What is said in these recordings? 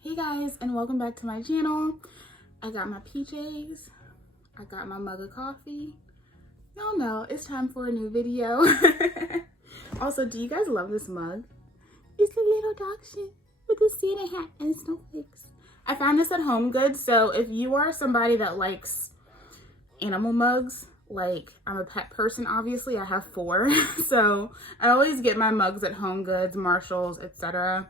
Hey guys, and welcome back to my channel. I got my PJs, I got my mug of coffee. Y'all know it's time for a new video. Also, do you guys love this mug? It's a little dog shit with a Santa hat and snowflakes. I found this at Home Goods, so if you are somebody that likes animal mugs, like I'm a pet person, obviously I have 4. So I always get my mugs at Home Goods, Marshalls, etc.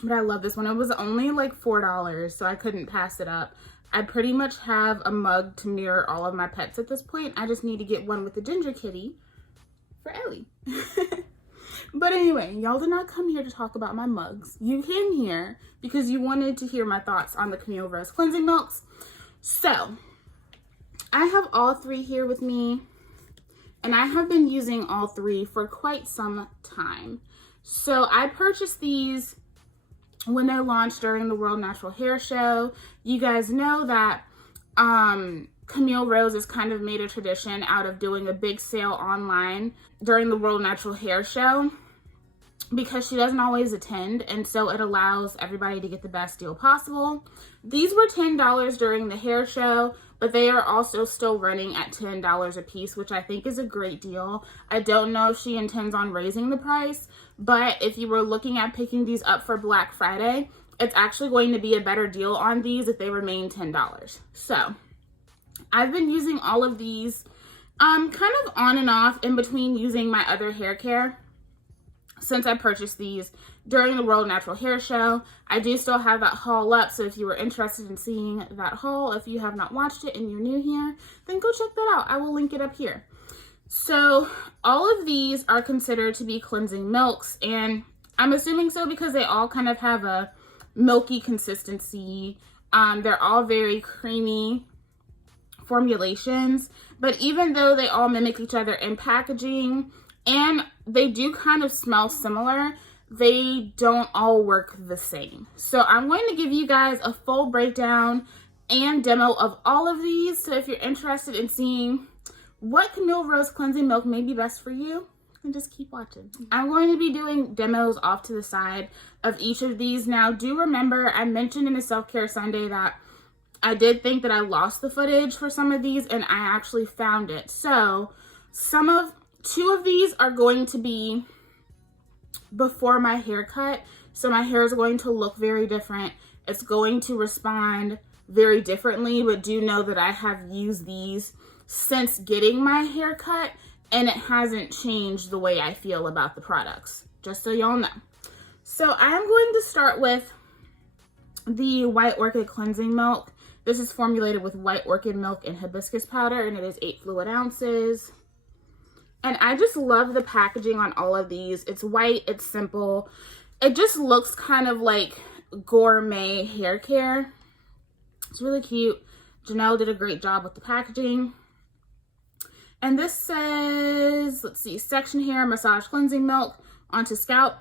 But I love this one. It was only like $4, so I couldn't pass it up. I pretty much have a mug to mirror all of my pets at this point. I just need to get one with the ginger kitty for Ellie. But anyway, y'all did not come here to talk about my mugs. You came here because you wanted to hear my thoughts on the Camille Rose cleansing milks. So I have all 3 here with me, and I have been using all 3 for quite some time. So I purchased these when they launched during the World Natural Hair Show. You guys know that Camille Rose has kind of made a tradition out of doing a big sale online during the World Natural Hair Show because she doesn't always attend, and so it allows everybody to get the best deal possible. These were $10 during the hair show, but they are also still running at $10 a piece, which I think is a great deal. I don't know if she intends on raising the price, but if you were looking at picking these up for Black Friday, it's actually going to be a better deal on these if they remain $10. So I've been using all of these kind of on and off in between using my other hair care since I purchased these during the World Natural Hair Show. I do still have that haul up, so if you were interested in seeing that haul, if you have not watched it and you're new here, then go check that out. I will link it up here. So all of these are considered to be cleansing milks, and I'm assuming so because they all kind of have a milky consistency. They're all very creamy formulations, but even though they all mimic each other in packaging and they do kind of smell similar, they don't all work the same. So I'm going to give you guys a full breakdown and demo of all of these. So if you're interested in seeing what Camille Rose cleansing milk may be best for you, then just keep watching. I'm going to be doing demos off to the side of each of these. Now, do remember I mentioned in a self-care Sunday that I did think that I lost the footage for some of these, and I actually found it. So 2 of these are going to be before my haircut, so my hair is going to look very different. It's going to respond very differently, but do know that I have used these since getting my haircut, and it hasn't changed the way I feel about the products, just so y'all know. So I'm going to start with the White Orchid cleansing milk. This is formulated with white orchid milk and hibiscus powder, and it is 8 fluid ounces. And I just love the packaging on all of these. It's white, it's simple. It just looks kind of like gourmet hair care. It's really cute. Janelle did a great job with the packaging. And this says, let's see, section hair, massage cleansing milk onto scalp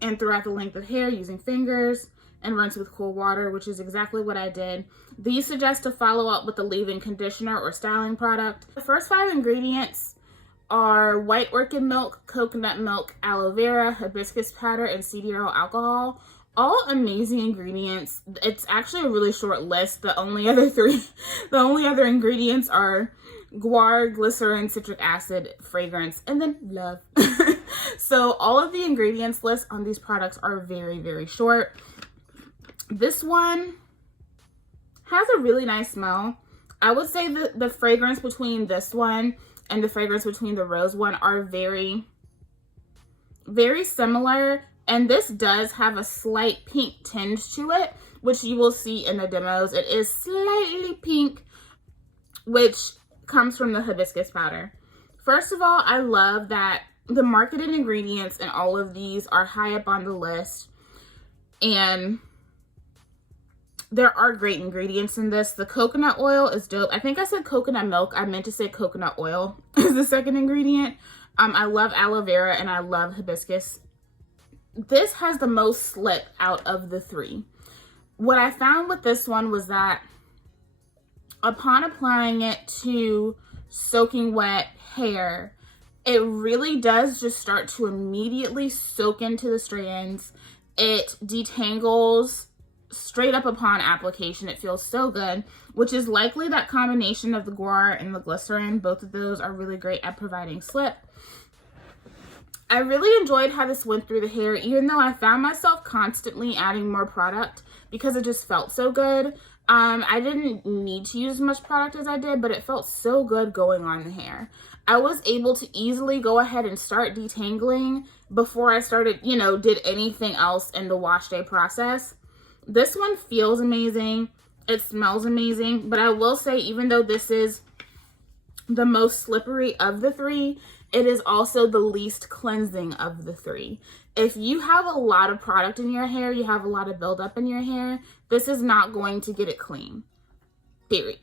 and throughout the length of hair using fingers, and rinse with cool water, which is exactly what I did. These suggest to follow up with a leave-in conditioner or styling product. The first 5 ingredients are white orchid milk, coconut milk, aloe vera, hibiscus powder, and CDRL alcohol. All amazing ingredients. It's actually a really short list. The only other ingredients are guar, glycerin, citric acid, fragrance, and then love. So all of the ingredients list on these products are very, very short. This one has a really nice smell. I would say that the fragrance between this one and the fragrance between the rose one are very, very similar. And this does have a slight pink tinge to it, which you will see in the demos. It is slightly pink, which comes from the hibiscus powder. First of all, I love that the marketed ingredients in all of these are high up on the list. And there are great ingredients in this. The coconut oil is dope. I think I said coconut milk. I meant to say coconut oil is the second ingredient. I love aloe vera and I love hibiscus. This has the most slip out of the 3. What I found with this one was that upon applying it to soaking wet hair, it really does just start to immediately soak into the strands. It detangles straight up upon application, it feels so good, which is likely that combination of the guar and the glycerin. Both of those are really great at providing slip. I really enjoyed how this went through the hair, even though I found myself constantly adding more product because it just felt so good. I didn't need to use as much product as I did, but it felt so good going on the hair. I was able to easily go ahead and start detangling before I started, you know, did anything else in the wash day process. This one feels amazing. It smells amazing, but I will say, even though this is the most slippery of the three, it is also the least cleansing of the three. If you have a lot of product in your hair, you have a lot of buildup in your hair, this is not going to get it clean. Period.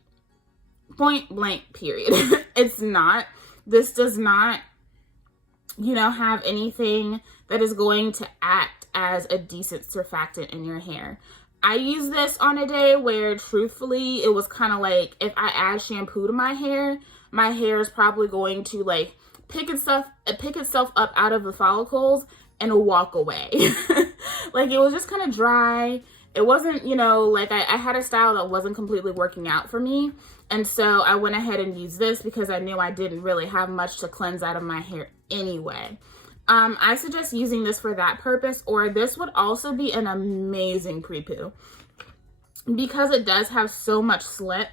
Point blank, period. It's not. This does not, you know, have anything that is going to act as a decent surfactant in your hair. I use this on a day where, truthfully, it was kind of like, if I add shampoo to my hair is probably going to like pick itself up out of the follicles and walk away. Like, it was just kind of dry. It wasn't, you know, like I had a style that wasn't completely working out for me. And so I went ahead and used this because I knew I didn't really have much to cleanse out of my hair anyway. I suggest using this for that purpose, or this would also be an amazing pre-poo. Because it does have so much slip,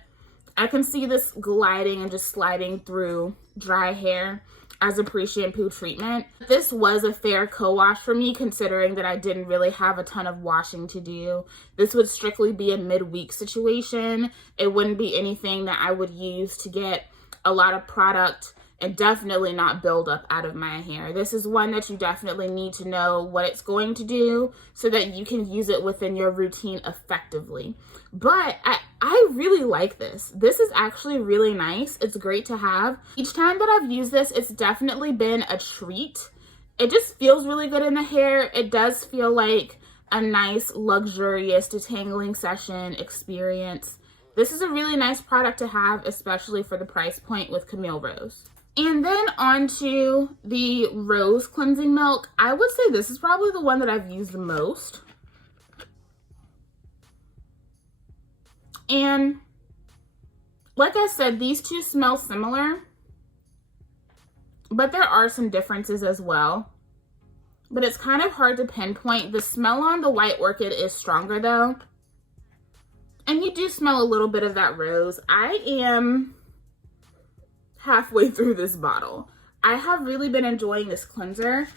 I can see this gliding and just sliding through dry hair as a pre-shampoo treatment. This was a fair co-wash for me, considering that I didn't really have a ton of washing to do. This would strictly be a midweek situation. It wouldn't be anything that I would use to get a lot of product and definitely not build up out of my hair. This is one that you definitely need to know what it's going to do so that you can use it within your routine effectively. But I really like this. This is actually really nice. It's great to have. Each time that I've used this, it's definitely been a treat. It just feels really good in the hair. It does feel like a nice, luxurious detangling session experience. This is a really nice product to have, especially for the price point with Camille Rose. And then onto the Rose Cleansing Milk. I would say this is probably the one that I've used the most. And like I said, these two smell similar, but there are some differences as well. But it's kind of hard to pinpoint. The smell on the White Orchid is stronger though. And you do smell a little bit of that rose. I am halfway through this bottle. I have really been enjoying this cleanser.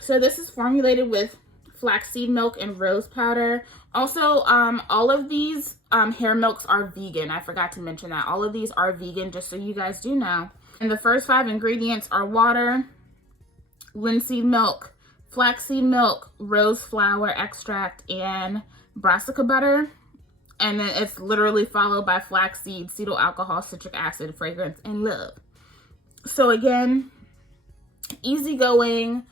So this is formulated with flaxseed milk and rose powder. Also, all of these hair milks are vegan. I forgot to mention that. All of these are vegan, just so you guys do know. And the first 5 ingredients are water, linseed milk, flaxseed milk, rose flower extract, and brassica butter. And then it's literally followed by flaxseed, cetyl alcohol, citric acid, fragrance, and love. So again, easygoing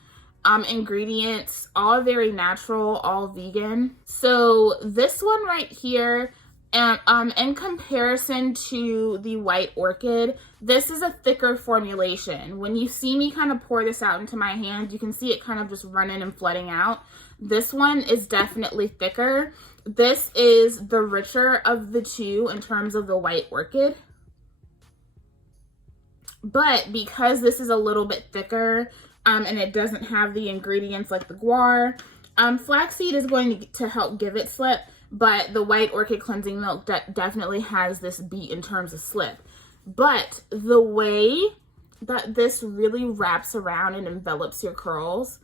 ingredients, all very natural, all vegan. So this one right here, in comparison to the White Orchid, this is a thicker formulation. When you see me kind of pour this out into my hand, you can see it kind of just running and flooding out. This one is definitely thicker. This is the richer of the two in terms of the White Orchid. But because this is a little bit thicker and it doesn't have the ingredients like the guar, flaxseed is going to help give it slip, but the White Orchid Cleansing Milk definitely has this beat in terms of slip. But the way that this really wraps around and envelops your curls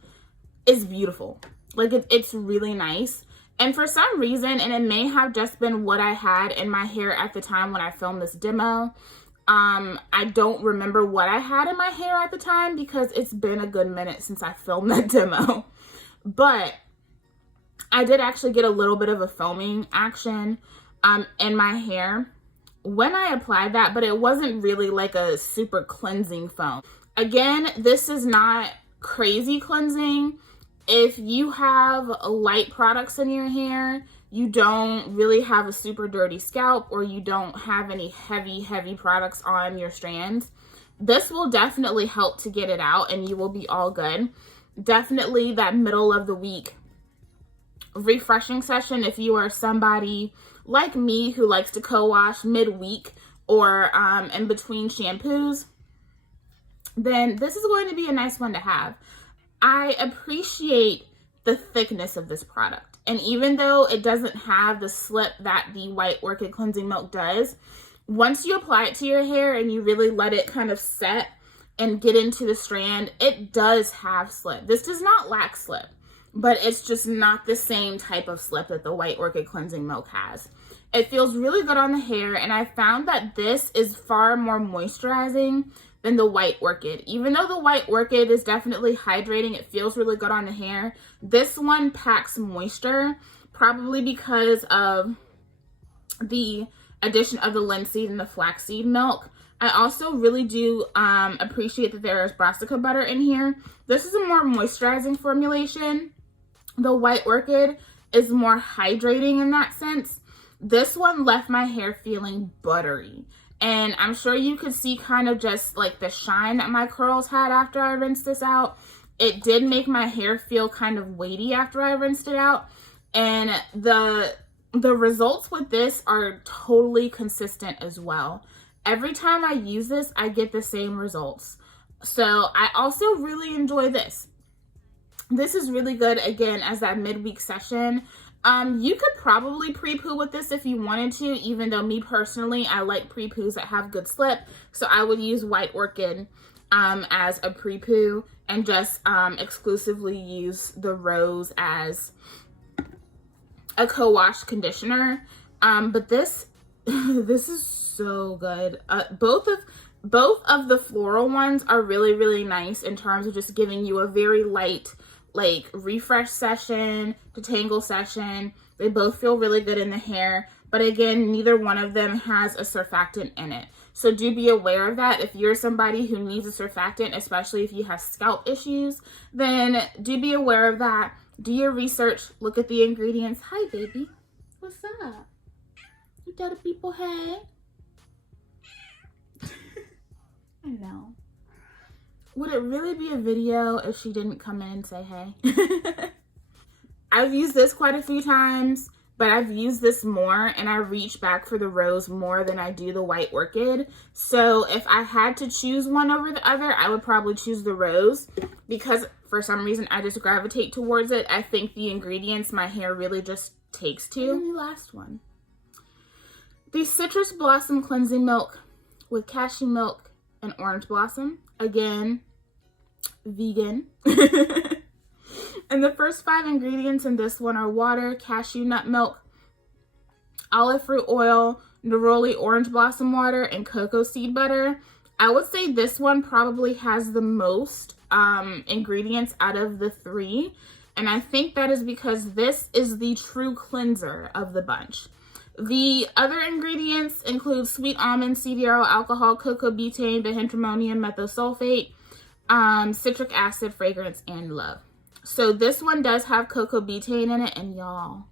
is beautiful. Like, it's really nice. And for some reason, and it may have just been what I had in my hair at the time when I filmed this demo, I don't remember what I had in my hair at the time because it's been a good minute since I filmed that demo. But I did actually get a little bit of a foaming action in my hair when I applied that, but it wasn't really like a super cleansing foam. Again, this is not crazy cleansing. If you have light products in your hair, you don't really have a super dirty scalp, or you don't have any heavy products on your strands, this will definitely help to get it out and you will be all good. Definitely that middle of the week refreshing session, if you are somebody like me who likes to co-wash midweek or in between shampoos, then this is going to be a nice one to have. I appreciate the thickness of this product. And even though it doesn't have the slip that the White Orchid cleansing milk does, once you apply it to your hair and you really let it kind of set and get into the strand, it does have slip. This does not lack slip, but it's just not the same type of slip that the White Orchid cleansing milk has. It feels really good on the hair, and I found that this is far more moisturizing than the White Orchid. Even though the White Orchid is definitely hydrating, it feels really good on the hair. This one packs moisture, probably because of the addition of the linseed and the flaxseed milk. I also really do appreciate that there is brassica butter in here. This is a more moisturizing formulation. The White Orchid is more hydrating in that sense. This one left my hair feeling buttery. And I'm sure you could see kind of just like the shine that my curls had after I rinsed this out. It did make my hair feel kind of weighty after I rinsed it out. And the results with this are totally consistent as well. Every time I use this, I get the same results. So I also really enjoy this. This is really good, again, as that midweek session. You could probably pre-poo with this if you wanted to, even though me personally, I like pre-poos that have good slip. So I would use White Orchid as a pre-poo and just exclusively use the Rose as a co-wash conditioner. But this this is so good. Both of the floral ones are really, really nice in terms of just giving you a very light, like, refresh session, detangle session. They both feel really good in the hair, but again, neither one of them has a surfactant in it. So do be aware of that. If you're somebody who needs a surfactant, especially if you have scalp issues, then do be aware of that. Do your research, look at the ingredients. Hi, baby. What's up? You tell the people, hey. I know. Would it really be a video if she didn't come in and say hey? I've used this quite a few times, but I've used this more and I reach back for the Rose more than I do the White Orchid. So if I had to choose one over the other, I would probably choose the Rose because for some reason I just gravitate towards it. I think the ingredients my hair really just takes to. And the last one. The Citrus Blossom Cleansing Milk with cashew milk and orange blossom. Again, vegan. And the first 5 ingredients in this one are water, cashew nut milk, olive fruit oil, neroli orange blossom water, and cocoa seed butter. I would say this one probably has the most ingredients out of the 3. And I think that is because this is the true cleanser of the bunch. The other ingredients include sweet almond, CDRL alcohol, cocoa betaine, dihydramonium methosulfate, citric acid, fragrance, and love. So this one does have cocoa betaine in it, and y'all,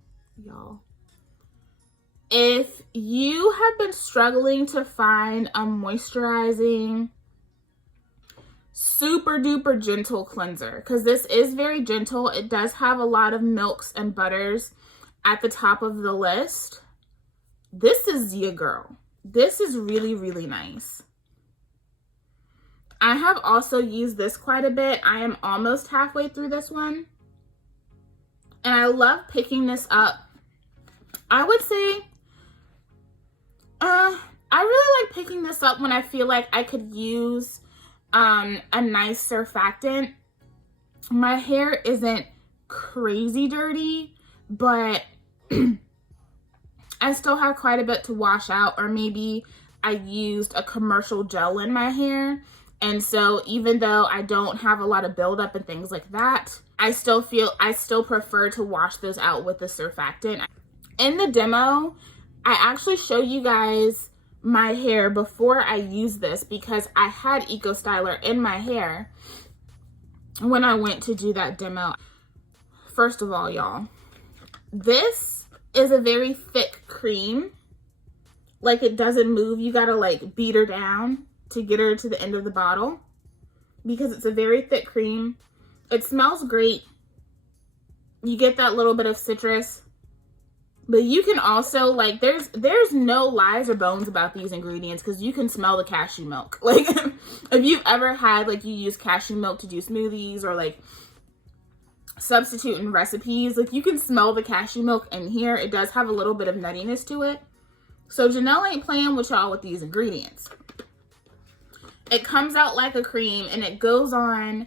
if you have been struggling to find a moisturizing, super duper gentle cleanser, because this is very gentle, it does have a lot of milks and butters at the top of the list. This is your girl. This is really, really nice. I have also used this quite a bit. I am almost halfway through this one. And I love picking this up. I would say, I really like picking this up when I feel like I could use a nice surfactant. My hair isn't crazy dirty, but I still have quite a bit to wash out, or maybe I used a commercial gel in my hair. And so even though I don't have a lot of buildup and things like that, I still prefer to wash those out with the surfactant. In the demo, I actually show you guys my hair before I use this because I had Eco Styler in my hair when I went to do that demo. First of all, y'all, this is a very thick cream. Like, it doesn't move. You gotta like beat her down to get her to the end of the bottle because it's a very thick cream. It smells great. You get that little bit of citrus. But you can also, like, there's no lies or bones about these ingredients because you can smell the cashew milk. Like, if you've ever had, like, you use cashew milk to do smoothies or, like, substitute in recipes, like, you can smell the cashew milk in here. It does have a little bit of nuttiness to it. So Janelle ain't playing with y'all with these ingredients. It comes out like a cream and it goes on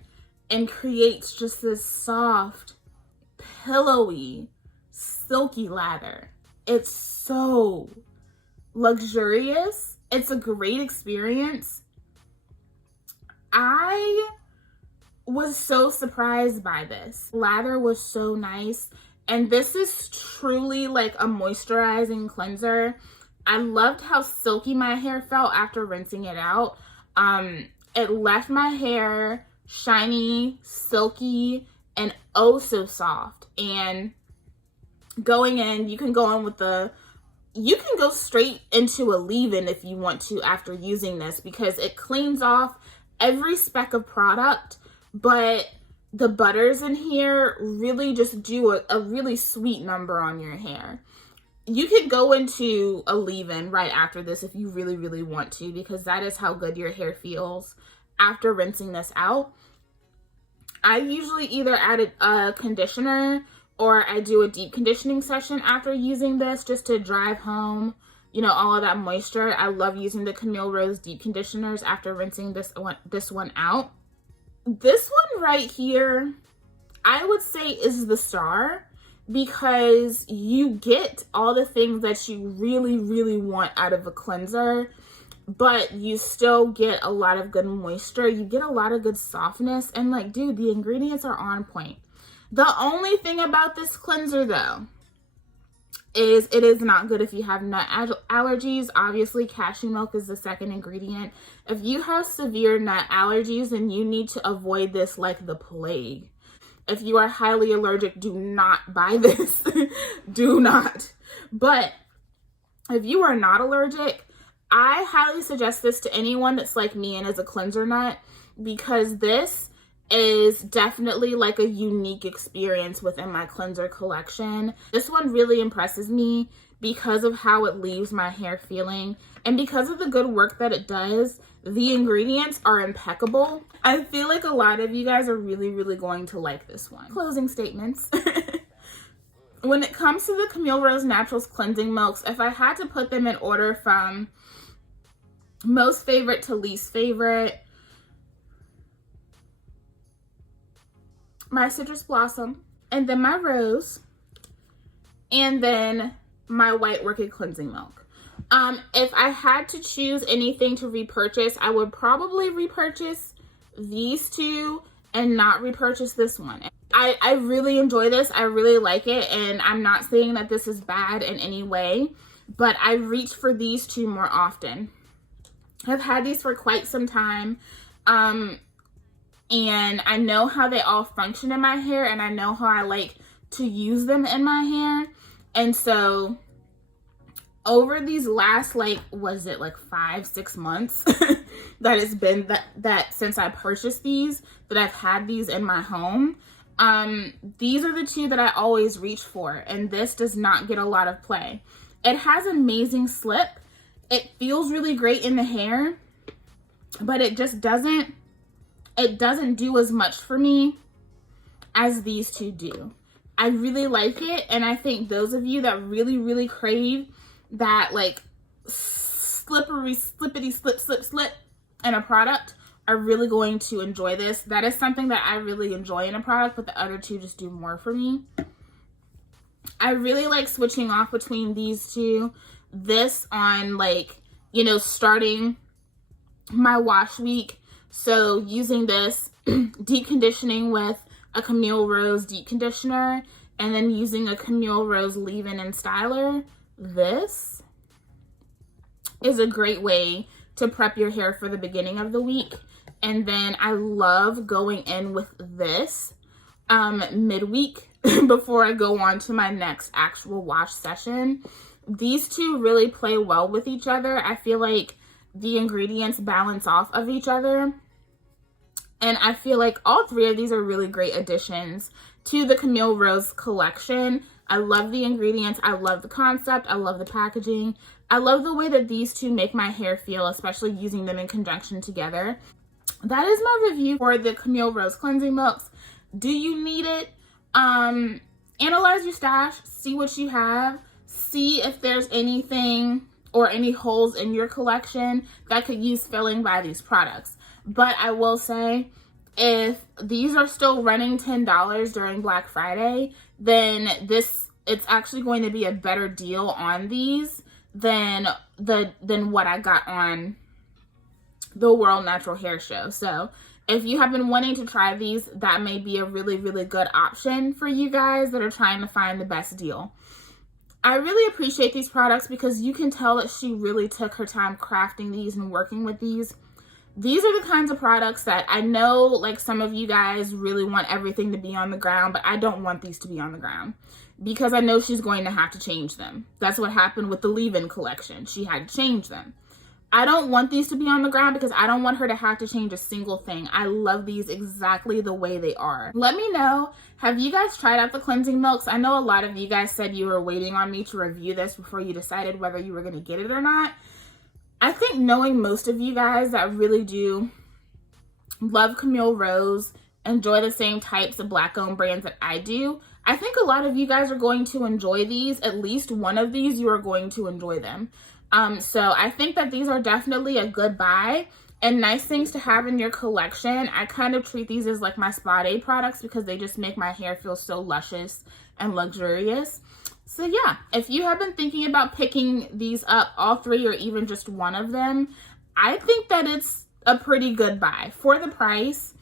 and creates just this soft, pillowy, silky lather. It's so luxurious. It's a great experience. I was so surprised by this. Lather was so nice. And this is truly like a moisturizing cleanser. I loved how silky my hair felt after rinsing it out. It left my hair shiny, silky, and oh so soft. And going in, you can go in with you can go straight into a leave-in if you want to after using this because it cleans off every speck of product, but the butters in here really just do a really sweet number on your hair. You could go into a leave-in right after this if you really, really want to because that is how good your hair feels after rinsing this out. I usually either add a conditioner or I do a deep conditioning session after using this just to drive home, you know, all of that moisture. I love using the Camille Rose deep conditioners after rinsing this one out. This one right here, I would say is the star because you get all the things that you really, really want out of a cleanser, but you still get a lot of good moisture. You get a lot of good softness. And like, dude, the ingredients are on point. The only thing about this cleanser, though, is it is not good if you have nut allergies. Obviously, cashew milk is the second ingredient. If you have severe nut allergies, then you need to avoid this like the plague. If you are highly allergic, do not buy this. Do not. But if you are not allergic, I highly suggest this to anyone that's like me and is a cleanser nut because this is definitely like a unique experience within my cleanser collection. This one really impresses me because of how it leaves my hair feeling and because of the good work that it does. The ingredients are impeccable. I feel like a lot of you guys are really, really going to like this one. Closing statements. When it comes to the Camille Rose Naturals cleansing milks, if I had to put them in order from most favorite to least favorite, my Citrus Blossom, and then my Rose, and then my White Orchid cleansing milk. If I had to choose anything to repurchase, I would probably repurchase these two and not repurchase this one. I really enjoy this. I really like it, and I'm not saying that this is bad in any way, but I reach for these two more often. I've had these for quite some time. And I know how they all function in my hair, and I know how I like to use them in my hair. And so over these last, like, was it like 5-6 months that it's been that since I purchased these, that I've had these in my home, these are the two that I always reach for, and this does not get a lot of play. It has amazing slip. It feels really great in the hair, but it just doesn't do as much for me as these two do. I really like it, and I think those of you that really, really crave that like slippity slip in a product are really going to enjoy this. That is something that I really enjoy in a product, but the other two just do more for me. I really like switching off between these two. This on, like, you know, starting my wash week. So using this, deep conditioning with a Camille Rose deep conditioner, and then using a Camille Rose leave-in and styler. This is a great way to prep your hair for the beginning of the week. And then I love going in with this midweek before I go on to my next actual wash session. These two really play well with each other. I feel like the ingredients balance off of each other. And I feel like all three of these are really great additions to the Camille Rose collection. I love the ingredients. I love the concept. I love the packaging. I love the way that these two make my hair feel, especially using them in conjunction together. That is my review for the Camille Rose cleansing milks. Do you need it? Analyze your stash, see what you have, see if there's anything or any holes in your collection that could use filling by these products. But I will say, if these are still running $10 during Black Friday, then it's actually going to be a better deal on these than what I got on the World Natural Hair Show. So if you have been wanting to try these, that may be a really, really good option for you guys that are trying to find the best deal. I really appreciate these products because you can tell that she really took her time crafting these and working with these. These are the kinds of products that I know, like, some of you guys really want everything to be on the ground, but I don't want these to be on the ground because I know she's going to have to change them. That's what happened with the leave-in collection. She had to change them. I don't want these to be on the ground because I don't want her to have to change a single thing. I love these exactly the way they are. Let me know, have you guys tried out the cleansing milks? I know a lot of you guys said you were waiting on me to review this before you decided whether you were going to get it or not. I think knowing most of you guys that really do love Camille Rose, enjoy the same types of Black-owned brands that I do, I think a lot of you guys are going to enjoy these. At least one of these, you are going to enjoy them. So I think that these are definitely a good buy and nice things to have in your collection. I kind of treat these as like my spa day products because they just make my hair feel so luscious and luxurious. So yeah, if you have been thinking about picking these up, all three or even just one of them, I think that it's a pretty good buy. For the price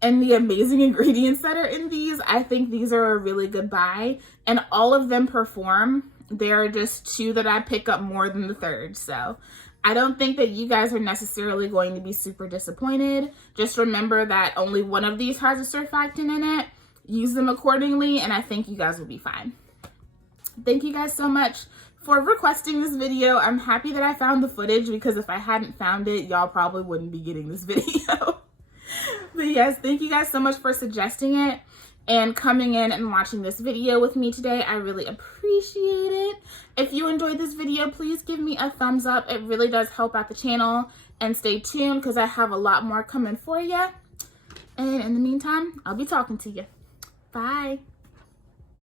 and the amazing ingredients that are in these, I think these are a really good buy. And all of them perform. There are just two that I pick up more than the third. So I don't think that you guys are necessarily going to be super disappointed. Just remember that only one of these has a surfactant in it. Use them accordingly, and I think you guys will be fine. Thank you guys so much for requesting this video. I'm happy that I found the footage because if I hadn't found it, y'all probably wouldn't be getting this video. But yes, thank you guys so much for suggesting it and coming in and watching this video with me today. I really appreciate it. If you enjoyed this video, please give me a thumbs up. It really does help out the channel. And stay tuned because I have a lot more coming for you. And in the meantime, I'll be talking to you. Bye.